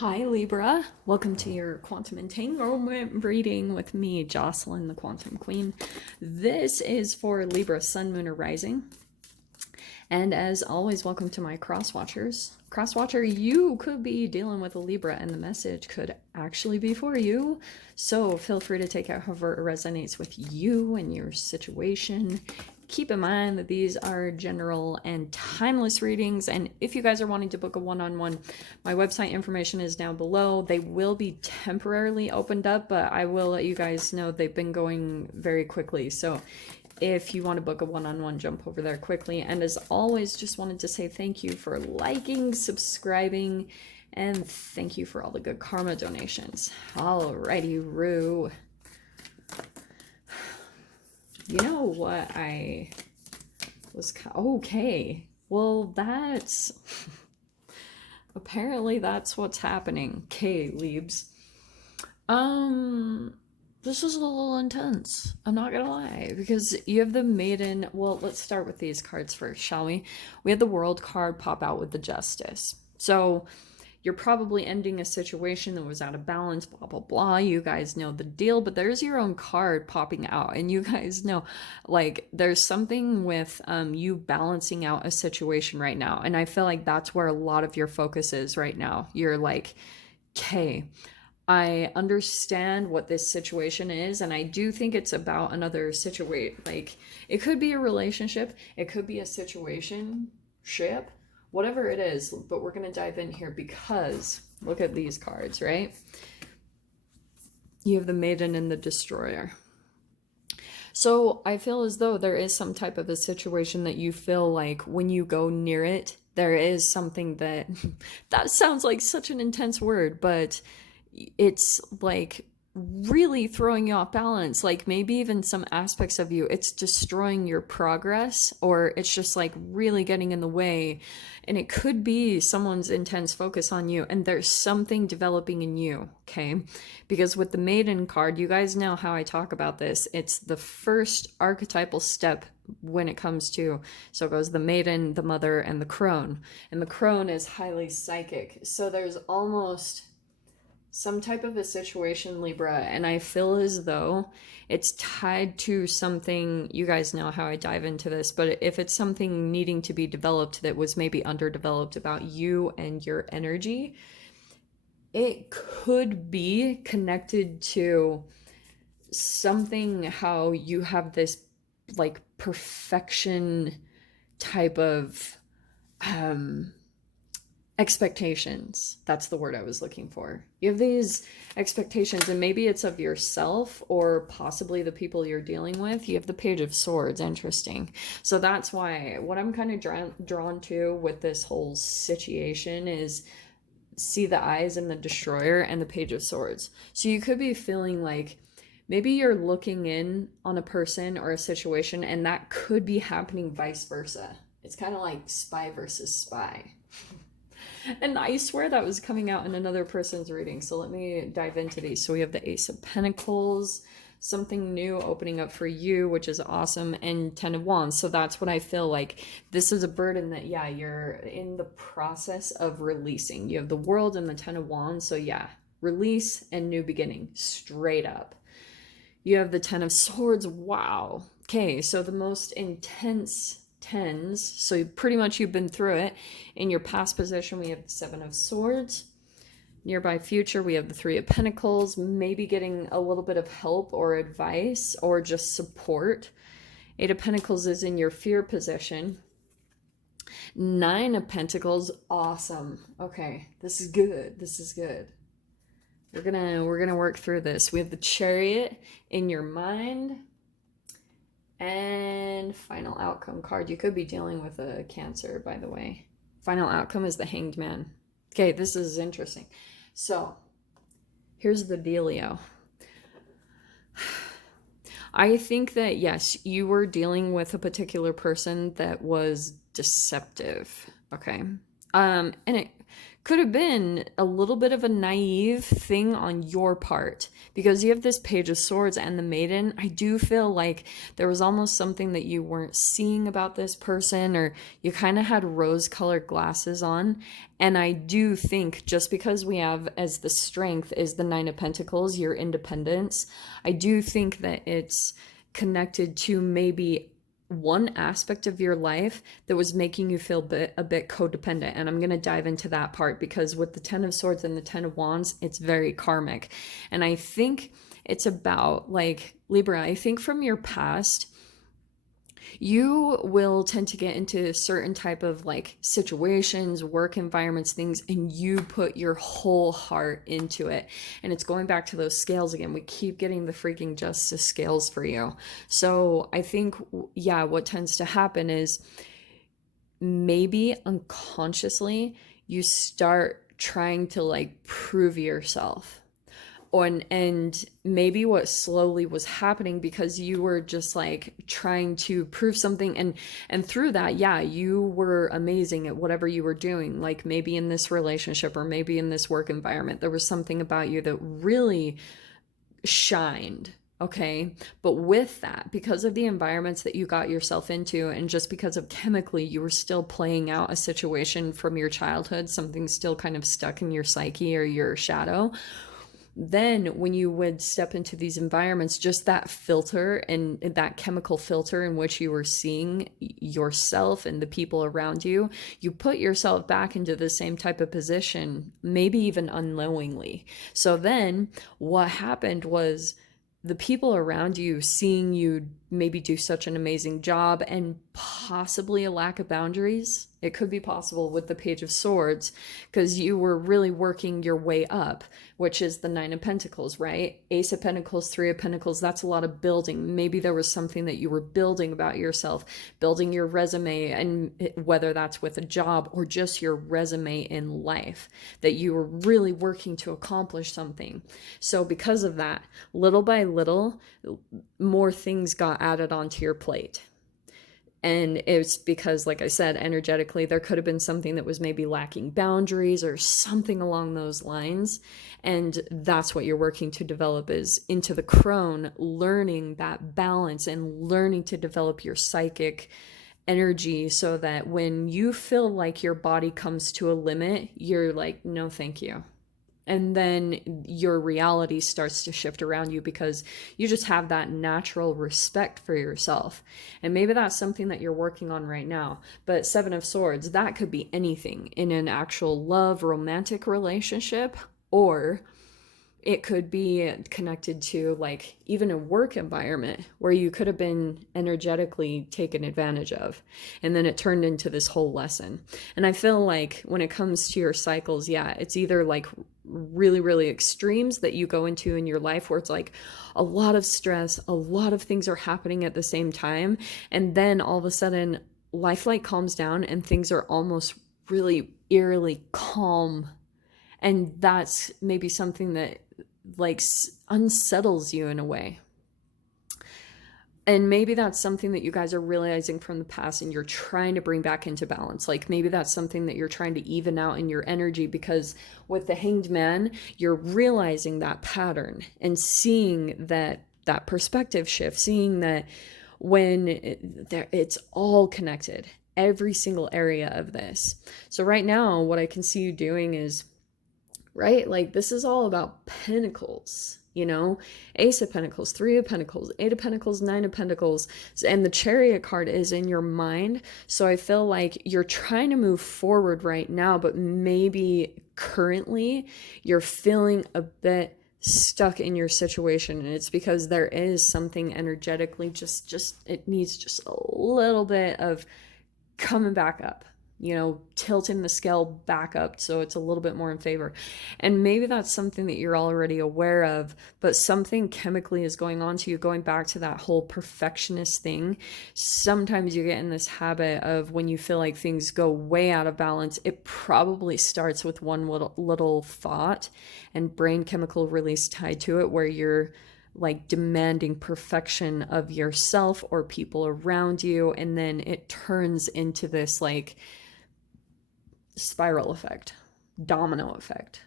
Hi Libra, welcome to your Quantum Entanglement reading with me, Jocelyn, the Quantum Queen. This is for Libra, Sun, Moon, or Rising. And as always, welcome to my cross-watchers. Cross-watcher, you could be dealing with a Libra and the message could actually be for you. So feel free to take out however it resonates with you and your situation. Keep in mind that these are general and timeless readings, and if you guys are wanting to book a one-on-one, my website information is down below. They will be temporarily opened up, but I will let you guys know they've been going very quickly. So if you want to book a one-on-one, jump over there quickly. And as always, just wanted to say thank you for liking, subscribing, and thank you for all the good karma donations. Alrighty, Rue. You know what I was... Okay. Well, that's... apparently that's what's happening. Okay, Leaves. This is a little intense. I'm not gonna lie. Because you have the Maiden... Well, let's start with these cards first, shall we? We have the World card pop out with the Justice. So... you're probably ending a situation that was out of balance, blah, blah, blah. You guys know the deal, but there's your own card popping out. And you guys know, like, there's something with you balancing out a situation right now. And I feel like that's where a lot of your focus is right now. You're like, okay, I understand what this situation is. And I do think it's about another situation. Like, it could be a relationship. It could be a situationship. Whatever it is, but we're going to dive in here because look at these cards, right? You have the Maiden and the Destroyer. So I feel as though there is some type of a situation that you feel like when you go near it, there is something that, that sounds like such an intense word, but it's like really throwing you off balance. Like maybe even some aspects of you, it's destroying your progress, or it's just like really getting in the way. And it could be someone's intense focus on you, and there's something developing in you, okay? Because with the Maiden card, you guys know how I talk about this. It's the first archetypal step when it comes to, so it goes the Maiden, the Mother, and the Crone. And the Crone is highly psychic. So there's almost some type of a situation, Libra, and I feel as though it's tied to something. You guys know how I dive into this, but if it's something needing to be developed that was maybe underdeveloped about you and your energy, it could be connected to something, how you have this like perfection type of expectations. That's the word I was looking for. You have these expectations, and maybe it's of yourself or possibly the people you're dealing with. You have the Page of Swords. Interesting. So that's why what I'm kind of drawn to with this whole situation is see the Eyes and the Destroyer and the Page of Swords. So you could be feeling like maybe you're looking in on a person or a situation, and that could be happening vice versa. It's kind of like spy versus spy. And I swear that was coming out in another person's reading. So let me dive into these. So we have the Ace of Pentacles, something new opening up for you, which is awesome, and Ten of Wands. So that's what I feel like. This is a burden that, yeah, you're in the process of releasing. You have the World and the Ten of Wands. So yeah, release and new beginning, straight up. You have the Ten of Swords. Wow. Okay, so the most intense tens, so pretty much you've been through it. In your past position, we have the Seven of Swords. Nearby future, we have the Three of Pentacles, maybe getting a little bit of help or advice or just support. Eight of Pentacles is in your fear position. Nine of Pentacles, awesome. Okay, this is good. This is good. We're gonna work through this. We have the Chariot in your mind. And final outcome card. You could be dealing with a Cancer, by the way. Final outcome is the Hanged Man. Okay, this is interesting. So, here's the dealio. I think that, yes, you were dealing with a particular person that was deceptive, okay? And it could have been a little bit of a naive thing on your part, because you have this Page of Swords and the Maiden. I do feel like there was almost something that you weren't seeing about this person, or you kind of had rose-colored glasses on. And I do think, just because we have as the strength is the Nine of Pentacles, your independence, I do think that it's connected to maybe one aspect of your life that was making you feel a bit codependent. And I'm going to dive into that part, because with the Ten of Swords and the Ten of Wands, it's very karmic. And I think it's about, like, Libra, I think from your past, you will tend to get into certain type of like situations, work environments, things, and you put your whole heart into it. And it's going back to those scales again. We keep getting the freaking justice scales for you. So I think, yeah, what tends to happen is maybe unconsciously you start trying to like prove yourself. And maybe what slowly was happening, because you were just like trying to prove something, and through that, yeah, you were amazing at whatever you were doing, like maybe in this relationship or maybe in this work environment, there was something about you that really shined. Okay. But with that, because of the environments that you got yourself into, and just because of chemically, you were still playing out a situation from your childhood, something still kind of stuck in your psyche or your shadow. Then when you would step into these environments, just that filter and that chemical filter in which you were seeing yourself and the people around you, you put yourself back into the same type of position, maybe even unknowingly. So then what happened was, the people around you seeing you maybe do such an amazing job, and possibly a lack of boundaries. It could be possible with the Page of Swords, because you were really working your way up, which is the Nine of Pentacles, right? Ace of Pentacles, Three of Pentacles, that's a lot of building. Maybe there was something that you were building about yourself, building your resume, and whether that's with a job or just your resume in life, that you were really working to accomplish something. So because of that, little by little, more things got added onto your plate. And it's because, like I said, energetically, there could have been something that was maybe lacking boundaries or something along those lines. And that's what you're working to develop, is into the crone, learning that balance and learning to develop your psychic energy, so that when you feel like your body comes to a limit, you're like, no, thank you. And then your reality starts to shift around you, because you just have that natural respect for yourself. And maybe that's something that you're working on right now. But Seven of Swords, that could be anything in an actual love, romantic relationship, or it could be connected to like even a work environment where you could have been energetically taken advantage of, and then it turned into this whole lesson. And I feel like when it comes to your cycles, yeah, it's either like really, really extremes that you go into in your life, where it's like a lot of stress, a lot of things are happening at the same time, and then all of a sudden life like calms down and things are almost really eerily calm. And that's maybe something that like unsettles you in a way. And maybe that's something that you guys are realizing from the past, and you're trying to bring back into balance. Like maybe that's something that you're trying to even out in your energy, because with the Hanged Man, you're realizing that pattern and seeing that perspective shift, seeing that when it's all connected, every single area of this. So right now, what I can see you doing is, right, like this is all about Pentacles, you know, Ace of Pentacles, Three of Pentacles, Eight of Pentacles, Nine of Pentacles, and the Chariot card is in your mind. So I feel like you're trying to move forward right now, but maybe currently you're feeling a bit stuck in your situation, and it's because there is something energetically just it needs just a little bit of coming back up, you know, tilting the scale back up so it's a little bit more in favor. And maybe that's something that you're already aware of, but something chemically is going on to you, going back to that whole perfectionist thing. Sometimes you get in this habit of, when you feel like things go way out of balance, it probably starts with one little thought and brain chemical release tied to it, where you're like demanding perfection of yourself or people around you, and then it turns into this like spiral effect. domino effect.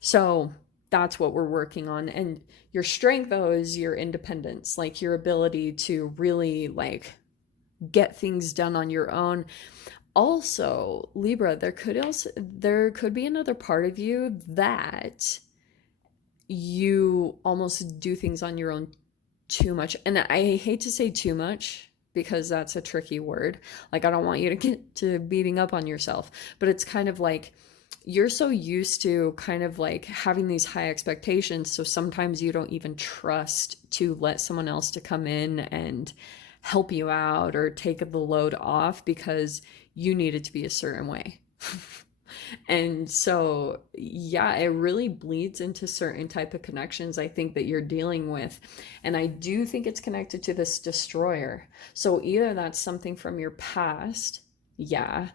So that's what we're working on. And your strength, though, is your independence, like your ability to really like get things done on your own. Also, Libra, there could be another part of you that you almost do things on your own too much. And I hate to say too much because that's a tricky word. Like, I don't want you to get to beating up on yourself, but it's kind of like you're so used to kind of like having these high expectations. So sometimes you don't even trust to let someone else to come in and help you out or take the load off because you need it to be a certain way. And so, yeah, it really bleeds into certain type of connections I think that you're dealing with. And I do think it's connected to this destroyer. So either that's something from your past, yeah,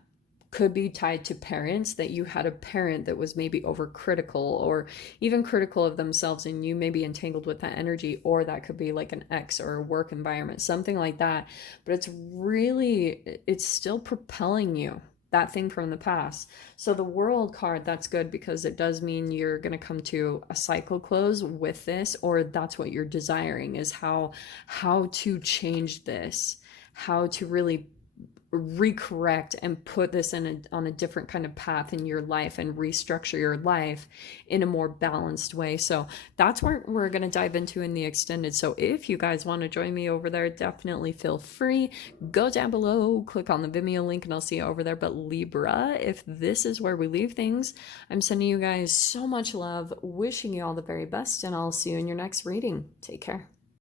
could be tied to parents, that you had a parent that was maybe overcritical or even critical of themselves and you may be entangled with that energy, or that could be like an ex or a work environment, something like that. But it's still propelling you, that thing from the past. So the World card, that's good because it does mean you're going to come to a cycle close with this, or that's what you're desiring, is how to change this, how to really recorrect and put this on a different kind of path in your life and restructure your life in a more balanced way. So that's what we're going to dive into in the extended. So if you guys want to join me over there, definitely feel free. Go down below, click on the Vimeo link, and I'll see you over there. But Libra, if this is where we leave things, I'm sending you guys so much love, wishing you all the very best, and I'll see you in your next reading. Take care.